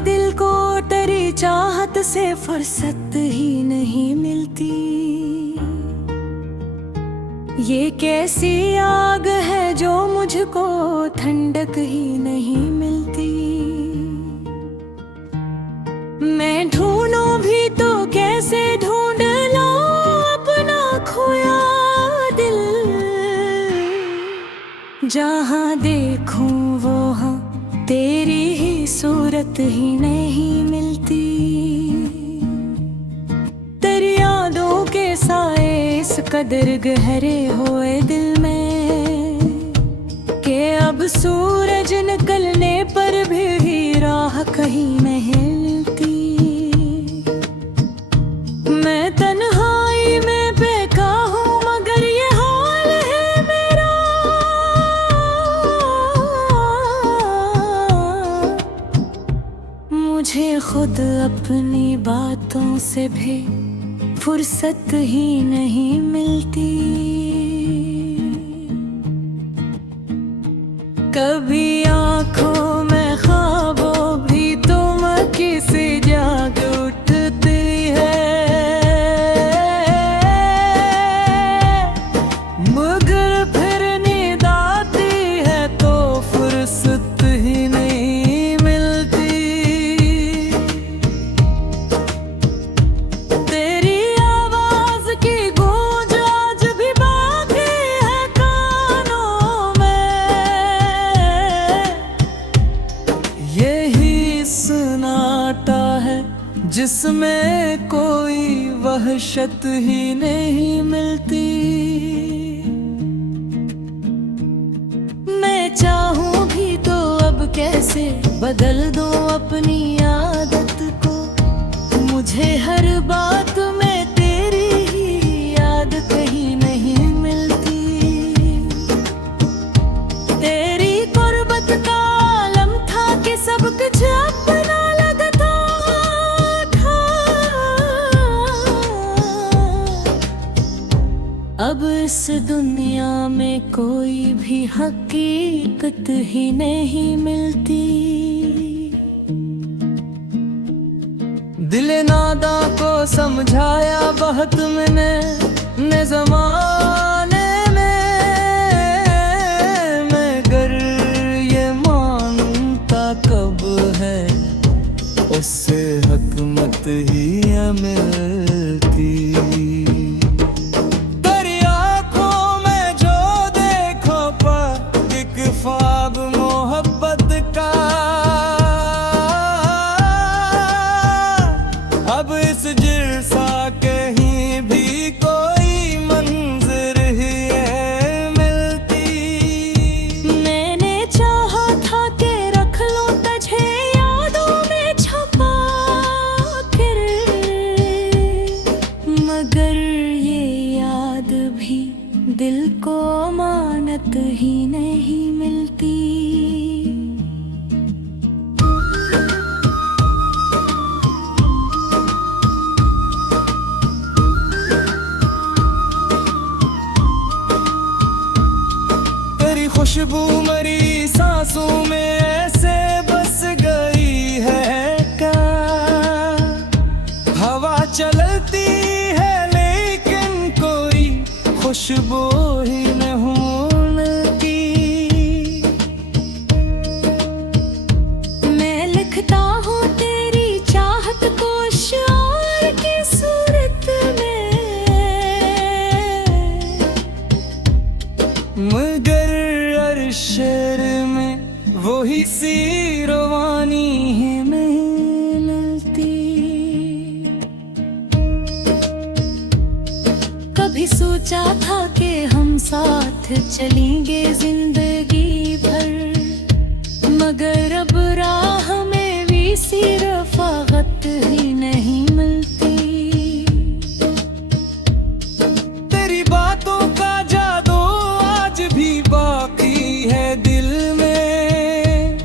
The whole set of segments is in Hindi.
दिल को तेरी चाहत से फुर्सत ही नहीं मिलती। ये कैसी आग है जो मुझको ठंडक ही नहीं मिलती। मैं ढूंढूं भी तो कैसे ढूंढ लूं अपना खोया दिल। जहां देखूं वहां तेरी ही सूरत ही नहीं मिलती। तेरी यादों के साए इस कदर गहरे होए दिल में कि अब सूरज निकलने पर भी राह कहीं नहीं मिलती। मैं तन्हाई में बेका हूँ मगर ये हाल है मेरा। मुझे खुद अपनी बातों से भी फुर्सत ही नहीं मिलती। कभी आँखों में ख्वाबों भी तुम किसी जाग उठती है, मगर फिर नींद आती है तो फुर्सत ही नहीं मिलती। तेरी आवाज की गूंज आज भी बाकी है कानों में। यही सन्नाटा है जिसमें कोई वहशत ही नहीं मिलती। मैं चाहूं भी तो अब कैसे बदल दूं अपनी आदत को। मुझे हर बात में तेरी ही याद कहीं नहीं मिलती। तेरी कुर्बत का आलम था कि सब कुछ अपना लगता था। अब इस दुनिया में कोई भी हकीकत ही नहीं मिलती। दिल नादा को समझाया बहुत मैंने ज़माने में, मगर ये मानता कब है उससे हकमत ही मिलती। तेरी आँखों में जो देखो पर एक ख्वाब मोहब्बत का। अब इस जिल्सा कहीं भी कोई मंजर ही है मिलती। मैंने चाहा था कि रख लूं तुझे यादों में छुपा कर, मगर ये याद भी दिल को अमानत ही नहीं मिलती। खुशबू मरी सांसों में ऐसे बस गई है क्या। हवा चलती है लेकिन कोई खुशबू ही न होती। मैं लिखता हूँ तेरी चाहत को शार की सूरत में, मगर शेर में वही सी रवानी है मिलती। कभी सोचा था कि हम साथ चलेंगे जिंदगी भर, मगर अब राह में भी सी रफ़ाक़त ही नहीं मिलती। तेरी बातों का जादू आज भी बाकी है दिल में,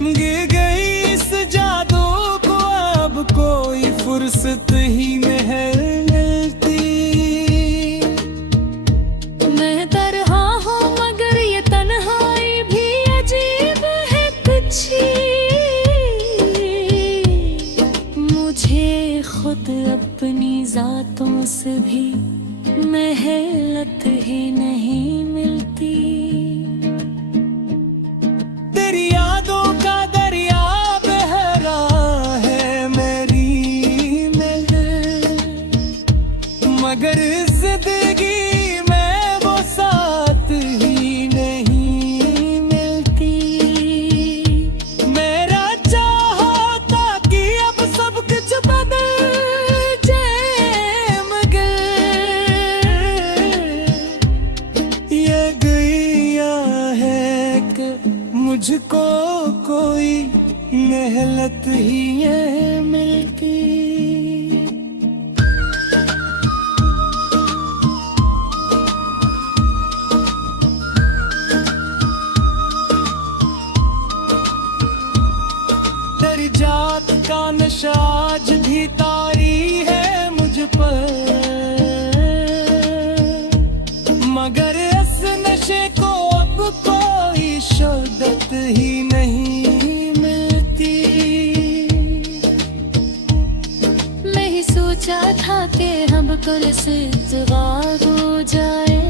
गिर गई इस जादू को अब कोई फुर्सत ही नहीं मिलती। मैं तरहा हूँ मगर ये तना खुद अपनी जातों से भी मेहनत ही नहीं मिलती। तेरी यादों का दरिया बह रहा है मेरी नजर, मगर जिंदगी में वो साथ ही नहीं मिलती। मेरा चाहा था कि अब सब कुछ बदल जाए, मगर ये गया है कि मुझको कोई मेहनत ही है मिलती। तेरी जात का नशा आज भी तारी है मुझ पर, मगर इस नशे को अब कोई शिद्दत ही नहीं मिलती। मैं ही सोचा था कि हम कल से इत्तेफाक हो जाए,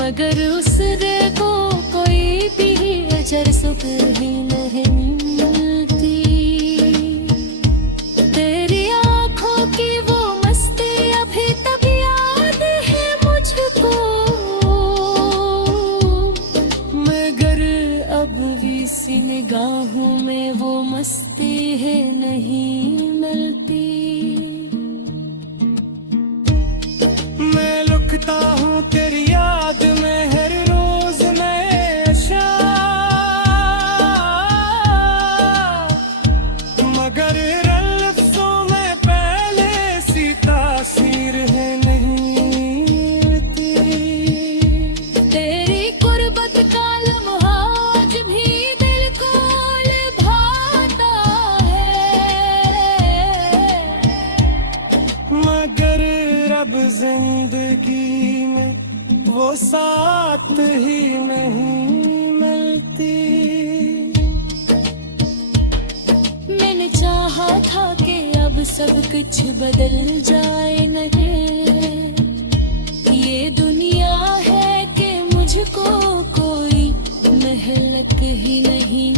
मगर उस रे को कोई भी अजर सुबह ही नहीं मिलती। तेरी आंखों की वो मस्ती अभी तक याद है मुझको, मगर अब भी सी निगाहों में वो मस्ती है नहीं मिलती। मैं लुकता हूँ तेरी याद में हर रोज नशा, मगर लफ्ज़ों में पहले सी तासीर है नहीं मिलती। तेरी गुर्बत का लम्हा आज भी दिल को लुभाता है, मगर अब जिंदगी में वो साथ ही नहीं मिलती। मैंने चाहा था कि अब सब कुछ बदल जाए, नहीं ये दुनिया है कि मुझको कोई मेहनत ही नहीं